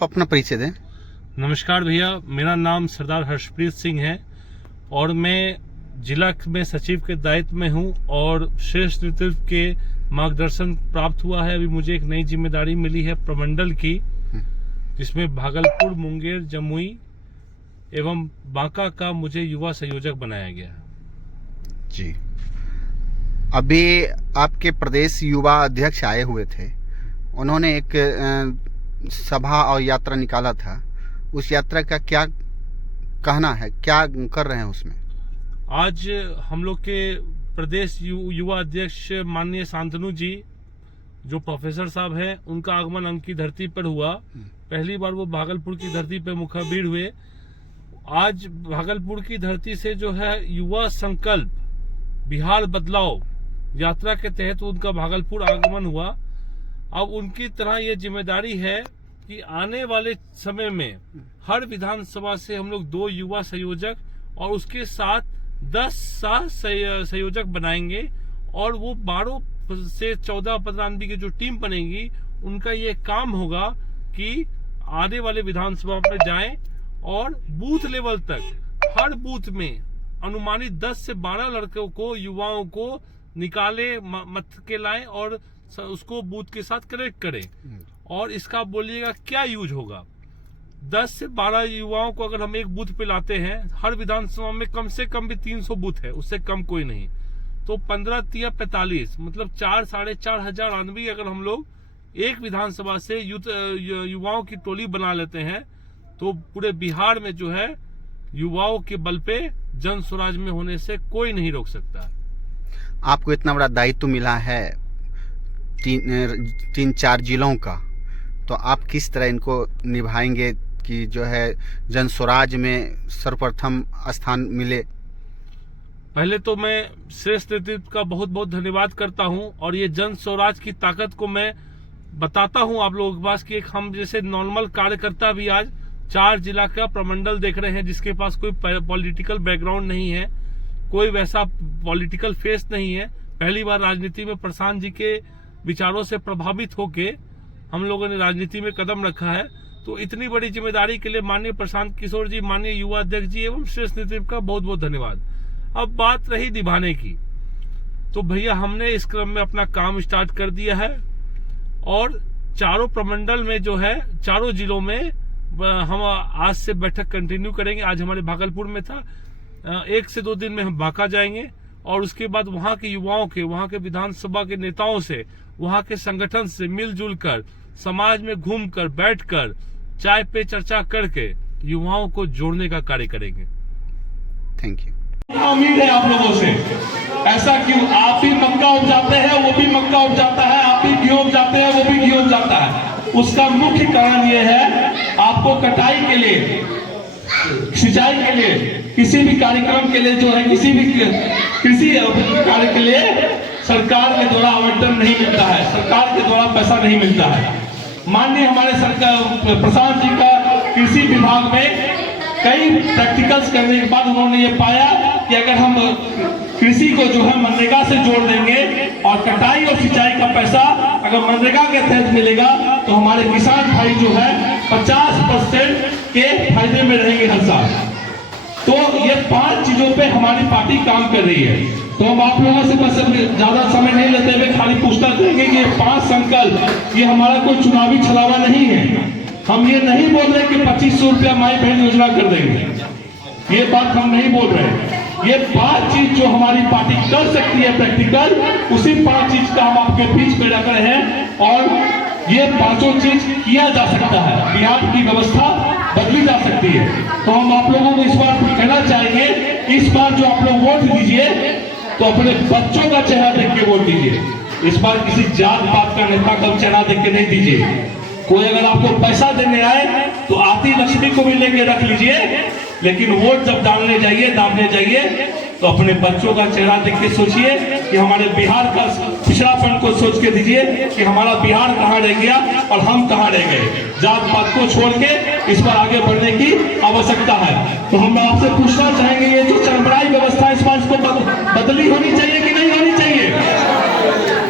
आप अपना परिचय दें। नमस्कार भैया, मेरा नाम सरदार हर्षप्रीत सिंह है और मैं जिला में सचिव के दायित्व में हूं और श्रेष्ठ नेतृत्व के मार्गदर्शन प्राप्त हुआ है। अभी मुझे एक नई जिम्मेदारी मिली है प्रमंडल की, जिसमें भागलपुर, मुंगेर, जमुई एवं बांका का मुझे युवा संयोजक बनाया गया है। जी, अभी आपके प्रदेश युवा अध्यक्ष आए हुए थे, उन्होंने एक सभा और यात्रा निकाला था। उस यात्रा का क्या कहना है, क्या कर रहे हैं उसमें? आज हम लोग के प्रदेश युवा अध्यक्ष माननीय शांतनु जी, जो प्रोफेसर साहब हैं, उनका आगमन उनकी धरती पर हुआ। पहली बार वो भागलपुर की धरती पर मुखाबिर हुए। आज भागलपुर की धरती से जो है युवा संकल्प बिहार बदलाव यात्रा के तहत उनका भागलपुर आगमन हुआ। अब उनकी तरह ये जिम्मेदारी है कि आने वाले समय में हर विधानसभा से हम लोग 2 युवा संयोजक और उसके साथ 10 संयोजक बनाएंगे और वो 12 से 14-15 की जो टीम बनेगी, उनका ये काम होगा कि आने वाले विधानसभा में जाएं और बूथ लेवल तक हर बूथ में अनुमानित 10 से 12 लड़कों को, युवाओं को निकाले, मत के लाएं और उसको बूथ के साथ कनेक्ट करें। और इसका बोलिएगा क्या यूज होगा। 10 से 12 युवाओं को अगर हम एक बूथ पे लाते हैं, हर विधानसभा में कम से कम भी 300 बूथ है, उससे कम कोई नहीं, तो 15 × 45 मतलब 4-4.5 हजार आदमी अगर हम लोग एक विधानसभा से युवाओं की टोली बना लेते हैं, तो पूरे बिहार में जो है युवाओं के बल पे जन स्वराज में होने से कोई नहीं रोक सकता। आपको इतना बड़ा दायित्व मिला है 3-4 जिलों का, तो आप किस तरह इनको निभाएंगे कि जो है जन स्वराज में सर्वप्रथम स्थान मिले? पहले तो मैं श्रेष्ठ नेतृत्व का बहुत बहुत धन्यवाद करता हूं और ये जन स्वराज की ताकत को मैं बताता हूं आप लोगों के पास कि एक हम जैसे नॉर्मल कार्यकर्ता भी आज 4 जिला का प्रमंडल देख रहे हैं, जिसके पास कोई पॉलिटिकल बैकग्राउंड नहीं है, कोई वैसा पॉलिटिकल फेस नहीं है। पहली बार राजनीति में प्रशांत जी के विचारों से प्रभावित होके हम लोगों ने राजनीति में कदम रखा है। तो इतनी बड़ी जिम्मेदारी के लिए माननीय प्रशांत किशोर जी, माननीय युवा अध्यक्ष जी एवं श्रेष्ठ नेतृत्व का बहुत बहुत धन्यवाद। अब बात रही निभाने की, तो भैया हमने इस क्रम में अपना काम स्टार्ट कर दिया है और चारों प्रमंडल में जो है, चारों जिलों में हम आज से बैठक कंटिन्यू करेंगे। आज हमारे भागलपुर में था, 1 से 2 दिन में हम बांका जाएंगे और उसके बाद वहां के युवाओं के, वहां के विधानसभा के नेताओं से, वहां के संगठन से मिलजुल कर, समाज में घूमकर, बैठकर, चाय पे चर्चा करके युवाओं को जोड़ने का कार्य करेंगे। Thank you. उम्मीद है आप लोगों से, ऐसा क्यों? आप भी मक्का उपजाते हैं, वो भी मक्का उपजाता है, आप भी घी उपजाते हैं, वो भी घी उपजाता है। उसका मुख्य कारण ये है, आपको कटाई के लिए, सिंचाई के लिए, किसी भी कार्यक्रम के लिए जो है, किसी भी कृषि कार्य के लिए सरकार के द्वारा आवंटन नहीं मिलता है, सरकार के द्वारा पैसा नहीं मिलता है। माननीय हमारे सरकार प्रशांत जी का कृषि विभाग में कई प्रैक्टिकल्स करने के बाद उन्होंने ये पाया कि अगर हम कृषि को जो है मनरेगा से जोड़ देंगे और कटाई और सिंचाई का पैसा अगर मनरेगा के तहत मिलेगा, तो हमारे किसान भाई जो है 50% के फायदे में रहेंगे हर साल। तो ये 5 चीजों पे हमारी पार्टी काम कर रही है। तो हम आप लोगों से बस ज्यादा समय नहीं लेते हुए खाली पूछना चाहेंगे कि 5 संकल्प, ये हमारा कोई चुनावी छलावा नहीं है। हम ये नहीं बोल रहे कि 2500 रुपया माई बहन योजना कर देंगे, ये बात हम नहीं बोल रहे। ये 5 चीज जो हमारी पार्टी कर सकती है प्रैक्टिकल, उसी 5 चीज का हम आपके बीच में रख रहे हैं और ये 5 चीज किया जा सकता है। बिहार की व्यवस्था बदली जा सकती है। तो हम आप लोगों को इस बार कहना चाहेंगे, इस बार जो आप लोग वोट दीजिए तो अपने बच्चों का चेहरा देख के वोट दीजिए। इस बार किसी जात पात का नेता का चेहरा देख के नहीं दीजिए। कोई अगर आपको पैसा देने आए तो आती लक्ष्मी को भी लेके रख लीजिए, लेकिन वोट जब डालने जाइए, दाबने जाइए, तो अपने बच्चों का चेहरा देख के सोचिए कि हमारे बिहार का पिछड़ापन को सोच के दीजिए कि हमारा बिहार कहाँ रह गया और हम कहाँ रह गए। जात पात को छोड़ के इस पर आगे बढ़ने की आवश्यकता है। तो हम आपसे पूछना चाहेंगे, ये जो चरमराई व्यवस्था इस बार इसको बदली होनी चाहिए कि नहीं होनी चाहिए?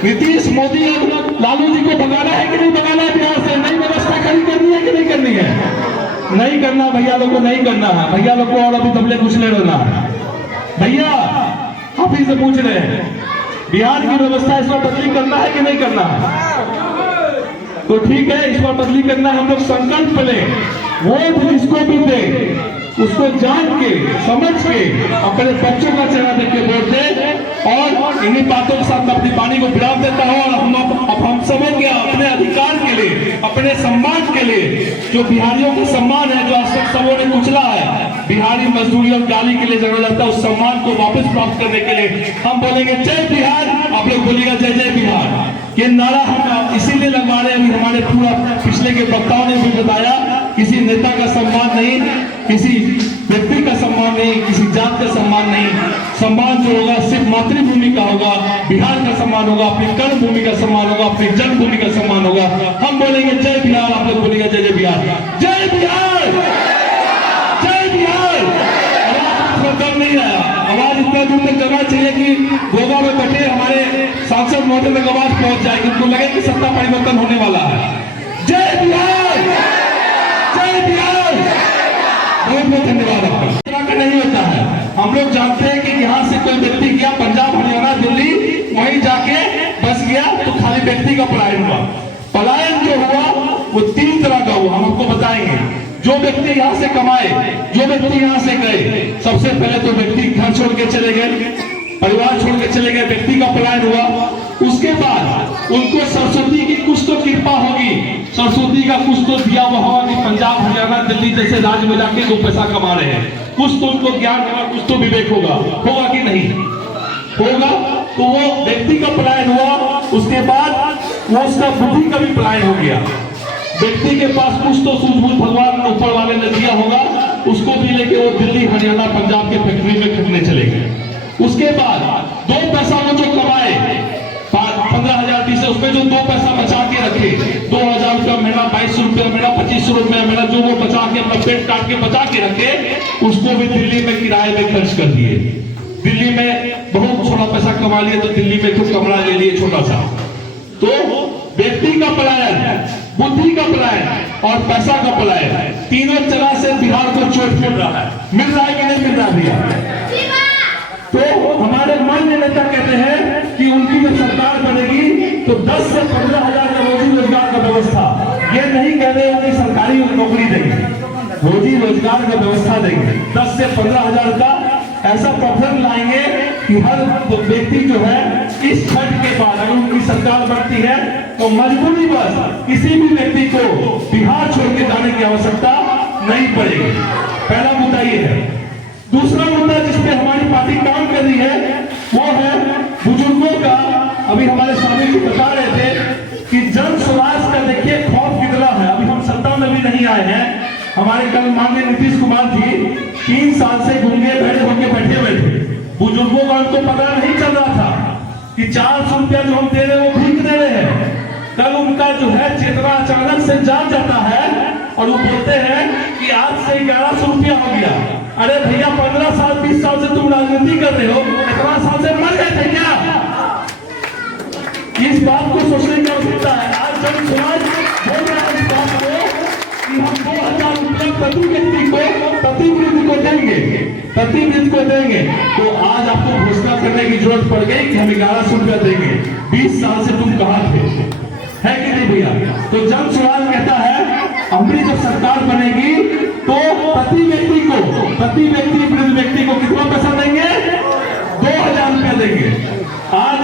नीतीश मोदी और लालू जी को भगाना है कि नहीं भगाना है? बिहार से नई व्यवस्था खड़ी करनी है कि नहीं करनी है? नहीं करना, भैया लोग को नहीं करना है, भैया लोग को और अभी तबले कुछ ले रहना है। भैया आप ही से पूछ रहे हैं, बिहार की व्यवस्था इस बार बदली करना है कि नहीं करना है? तो ठीक है, इस बार बदली करना है। हम लोग संकल्प लें, वोट जिसको भी दे उसको जान के समझ के अपने बच्चों का चेहरा देख के वोट दे। और इन्हीं बातों के साथ मैं अपनी वाणी को विराम देता हूँ। और हम समझ गया अपने अधिकार के लिए, अपने सम्मान के लिए, जो बिहारियों का सम्मान है, जो आज तक सबों ने कुचला है, बिहारी मजदूरी और गाली के लिए जाना जाता है, उस सम्मान को वापस प्राप्त करने के लिए हम बोलेंगे जय बिहार। आप लोग बोलिएगा जय जय बिहार। ये नारा हम इसीलिए लगवा रहे हैं, अभी हमारे पूरा पिछले के वक्ताओं ने भी बताया, किसी नेता का सम्मान नहीं, किसी व्यक्ति का सम्मान नहीं, किसी जात का सम्मान नहीं। सम्मान जो होगा सिर्फ मातृभूमि का होगा, बिहार का सम्मान होगा, अपनी कर्मभूमि का सम्मान होगा, अपनी जन्मभूमि का सम्मान होगा। हम बोलेंगे जय बिहार, आप लोग बोलेंगे जय जय बिहार। जय बिहार, जय बिहार। आवाज दम नहीं आया, आवाज इतना दूर तक जाना चाहिए कि गोगा में बैठे हमारे सांसद महोदय तक आवाज पहुंच जाए, उनको लगे कि सत्ता परिवर्तन होने वाला है। जय बिहार, जय बिहार। बहुत बहुत धन्यवाद आपका। नहीं होता है, हम लोग जानते हैं कि यहाँ से कोई व्यक्ति गया पंजाब, हरियाणा, दिल्ली, वहीं जाके बस गया तो खाली व्यक्ति का पलायन हुआ। पलायन जो हुआ वो 3 तरह का हुआ, हम आपको बताएंगे। जो व्यक्ति यहाँ से कमाए, जो व्यक्ति यहाँ से गए, सबसे पहले तो व्यक्ति घर छोड़ के चले गए, परिवार छोड़ के चले गए, व्यक्ति का पलायन हुआ। उसके बाद उनको सरस्वती की कुछ तो कृपा होगी, सरस्वती का कुछ तो दिया हुआ होगा कि पंजाब, हरियाणा, दिल्ली जैसे राज्य में जाके 2 पैसा कमा रहे हैं, कुछ तो उनको ज्ञान होगा, कुछ तो विवेक होगा कि नहीं होगा। तो वो व्यक्ति का पलायन हुआ। उसके बाद वो उसका बुद्धि का भी पलायन हो गया। व्यक्ति के पास कुछ तो सूझबूझ भगवान ऊपर वाले ने दिया होगा, उसको भी लेके वो दिल्ली, हरियाणा, पंजाब के फैक्ट्री में खटने चले गए। उसके बाद 2 पैसा वो जो कमाए, 15,000 30 उसमें जो 2 पैसा बचा के रखे, 2,000 रुपया महीना, 2200 रुपया महीना, 2500 रुपया महीना, जो वो बचा के अपना पेट काट के बचा के रखे, उसको भी दिल्ली में किराए में खर्च कर दिए। दिल्ली में बहुत छोटा पैसा कमा लिए तो दिल्ली में कुछ कमरा ले लिए छोटा सा। तो व्यक्ति का पलायन, बुद्धि का पलायन और पैसा का पलायन, तीनों तरह से बिहार को चोट मिल रहा है। मिल रहा है कि नहीं मिल रहा भैया? तो हमारे माननीय नेता कहते हैं कि उनकी जब सरकार बनेगी तो 10 से 15,000 का रोजी रोजगार का व्यवस्था, ये नहीं कह रहे हो कि सरकारी नौकरी देंगे, रोजी रोजगार का व्यवस्था देंगे। 10 से 15,000 का ऐसा प्रबंध लाएंगे कि हर व्यक्ति जो है इस छठ के बाद, अगर उनकी सरकार बनती है तो मजबूरी बस किसी भी व्यक्ति को बिहार छोड़ के जाने की आवश्यकता नहीं पड़ेगी। पहला मुद्दा ये है। दूसरा मुद्दा जिसपे हमारी पार्टी काम कर रही है वो है बुजुर्गों का। अभी हमारे स्वामी जी बता रहे थे कि जन स्वराज का देखिए खौफ कितना है। अभी हम सत्ता में भी नहीं आए हैं। हमारे कल माननीय नीतीश कुमार जी 3 साल से गूंगे बैठे होके बैठे हुए थे। बुजुर्गों का उनको पता नहीं चल रहा था कि 400 रुपया जो हम दे रहे हैं वो भीख दे रहे हैं। कल उनका जो है चेतना अचानक से जाग जाता है और वो बोलते हैं कि आज से 1100 रुपया हो गया। अरे भैया 15 साल 20 साल से तुम राजनीति कर रहे हो, 15 साल से मर गए थे क्या? इस बात को सोचने की आवश्यकता है। आज जन समाज बोल रहा है इस बात को कि हम 2000 रुपया प्रति व्यक्ति को देंगे, तो आज आपको घोषणा करने की जरूरत पड़ गई कि हम 1100 रुपया देंगे। 20 साल से तुम कहाँ थे, है कि नहीं भैया? तो जन स्वराज कहता है हमारी जब सरकार बनेगी तो प्रति व्यक्ति वृद्ध व्यक्ति को कितना पैसा देंगे? 2000 रुपया देंगे। आज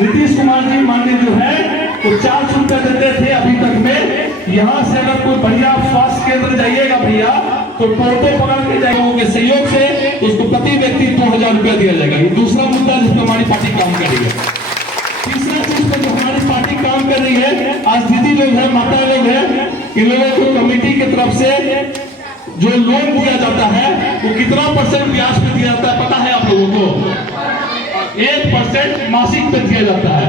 नीतीश कुमार जी माननीय जो है तो 400 रुपया देते थे अभी तक में। यहाँ से अगर कोई बढ़िया स्वास्थ्य केंद्र जाइएगा भैया तो टोटो पकड़ के जाएगा के सहयोग से उसको प्रति व्यक्ति 2000 रुपया दिया जाएगा। ये दूसरा मुद्दा जिस पर हमारी पार्टी काम कर रही है। तीसरा चीज पर जो हमारी पार्टी काम कर रही है, आज दीदी लोग हैं, माता लोग हैं, इन लोगों को कमेटी की तरफ से जो लोन दिया जाता है वो कितना % ब्याज पे दिया जाता है पता है आप लोगों को? 1% मासिक पे दिया जाता है।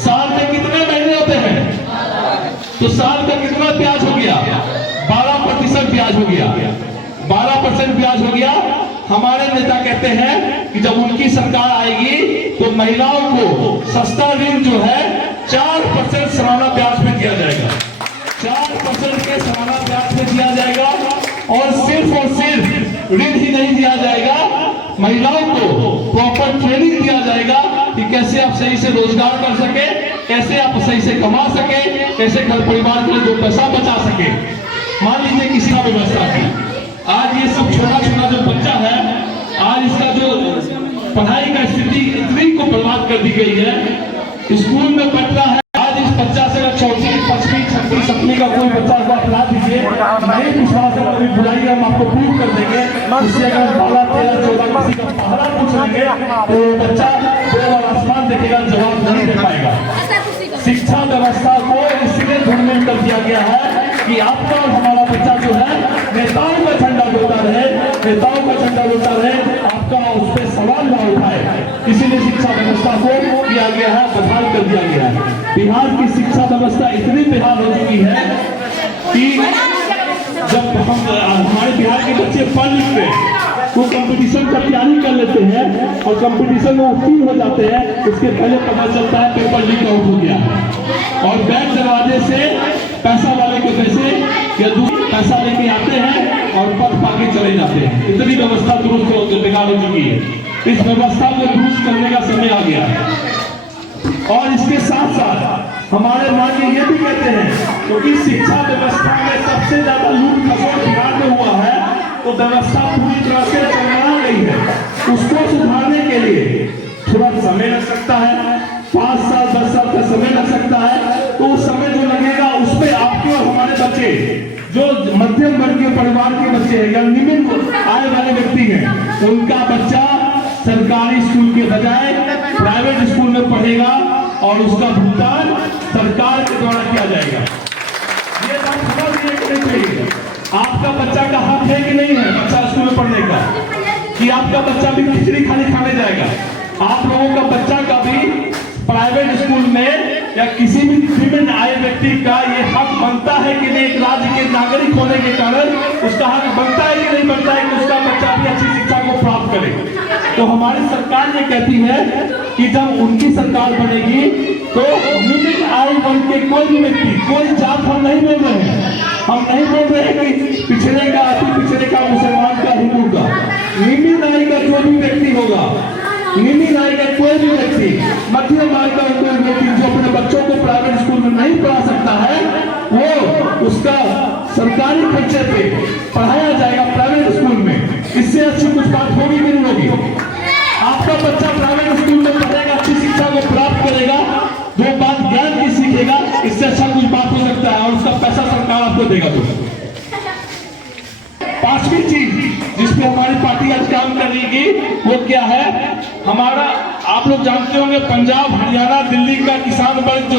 साल में कितने महीने होते हैं? तो साल का कितना ब्याज हो गया? 12% ब्याज हो गया। 12% ब्याज हो गया। हमारे नेता कहते हैं कि जब उनकी सरकार आएगी तो महिलाओं को सस्ता ऋण जो है 4% सालाना ब्याज पे दिया जाएगा। 4% के सालाना ब्याज पे दिया जाएगा। ऋण ही नहीं दिया जाएगा, महिलाओं को प्रॉपर ट्रेनिंग दिया जाएगा कि कैसे आप सही से रोजगार कर सके, कैसे आप सही से कमा सके, कैसे घर परिवार के लिए दो पैसा बचा सके। मान लीजिए किसी का व्यवस्था की, आज ये सब छोटा छोटा जो बच्चा है, आज इसका जो पढ़ाई का स्थिति इतनी को बर्बाद कर दी गई है, स्कूल में पढ़ता है। आज इस बच्चा से अगर 4वीं 5वीं 6वीं 7वीं का कोई बच्चा को आप ला दीजिए, नहीं विश्वास है, कभी बुलाई हम आपको प्रूव कर देंगे। उससे अगर 12 13 14 किसी का पहला पूछ लेंगे तो बच्चा पूरा आसमान देखेगा, जवाब नहीं दे पाएगा। शिक्षा व्यवस्था को इसलिए धूमिल कर दिया गया है कि आपका और हमारा बच्चा जो है नेताओं का झंडा डोलता रहे, नेताओं का झंडा डोलता रहे, आपका उस पर सवाल न उठाए। इसीलिए शिक्षा व्यवस्था को किया गया है, बहाल कर दिया गया है। बिहार की शिक्षा व्यवस्था इतनी बेहाल हो चुकी है कि जब हम हमारे बिहार के बच्चे पढ़ लिख पे वो कंपटीशन का तैयारी कर लेते हैं और कंपटीशन में उत्तीर्ण हो जाते हैं, उसके पहले पता चलता है पेपर लीक आउट हो गया और बैक दरवाजे से पैसा वाले के पैसे या दूसरे पैसा लेके आते हैं और पद पाके चले जाते हैं। इतनी व्यवस्था दुरुस्त हो बेकार हो चुकी है। इस व्यवस्था को दुरुस्त करने का समय आ गया है। और इसके साथ साथ हमारे माननीय ये भी कहते हैं, क्योंकि शिक्षा व्यवस्था में सबसे ज्यादा लूट खसोट बिहार में हुआ है, तो व्यवस्था पूरी तरह से चलना नहीं है। उसको सुधारने के लिए थोड़ा समय लग सकता है, 5 साल 10 साल का समय लग सकता है। तो उस समय जो लगेगा उसमें आपके और हमारे बच्चे जो मध्यम वर्गीय परिवार के बच्चे हैं या निम्न आय वाले व्यक्ति हैं, उनका बच्चा सरकारी स्कूल के बजाय प्राइवेट स्कूल में पढ़ेगा और उसका भुगतान सरकार के द्वारा किया जाएगा। ये बात समझ चाहिए। आपका बच्चा का हक है कि नहीं है बच्चा स्कूल में पढ़ने का, कि आपका बच्चा भी खिचड़ी खाने जाएगा? आप लोगों का बच्चा का भी प्राइवेट स्कूल में या किसी भी निम्न आय व्यक्ति का ये हक बनता है कि नहीं? एक राज्य के नागरिक होने के कारण उसका हक बनता है कि नहीं बनता है कि उसका बच्चा भी अच्छी शिक्षा को प्राप्त करे? तो हमारी सरकार ये कहती है कि जब उनकी सरकार बनेगी तो निम्न आय वर्ग के कोई भी व्यक्ति, कोई जात हम नहीं बोल रहे हैं, हम नहीं बोल रहे हैं कि पिछड़े का, अति पिछड़े का, मुसलमान का, हिंदू का, निम्न आय का जो भी व्यक्ति होगा, निम्न आय का कोई भी व्यक्ति, मध्यम आय का कोई व्यक्ति जो अपने बच्चों को प्राइवेट स्कूल में नहीं पढ़ा सकता है, वो उसका सरकारी खर्चे पे पढ़ाया जाएगा प्राइवेट स्कूल में। इससे अच्छी कुछ बात होगी कि नहीं होगी? आपका बच्चा प्राइवेट स्कूल में पढ़ेगा, अच्छी शिक्षा को प्राप्त करेगा, 2 बात ज्ञान की सीखेगा, इससे अच्छा कुछ बात हो सकता है और उसका पैसा सरकार आपको देगा। तो 5वीं चीज जिसपे हमारी पार्टी आज काम करेगी वो क्या है? हमारा आप लोग जानते होंगे पंजाब, हरियाणा, दिल्ली का किसान वर्ग जो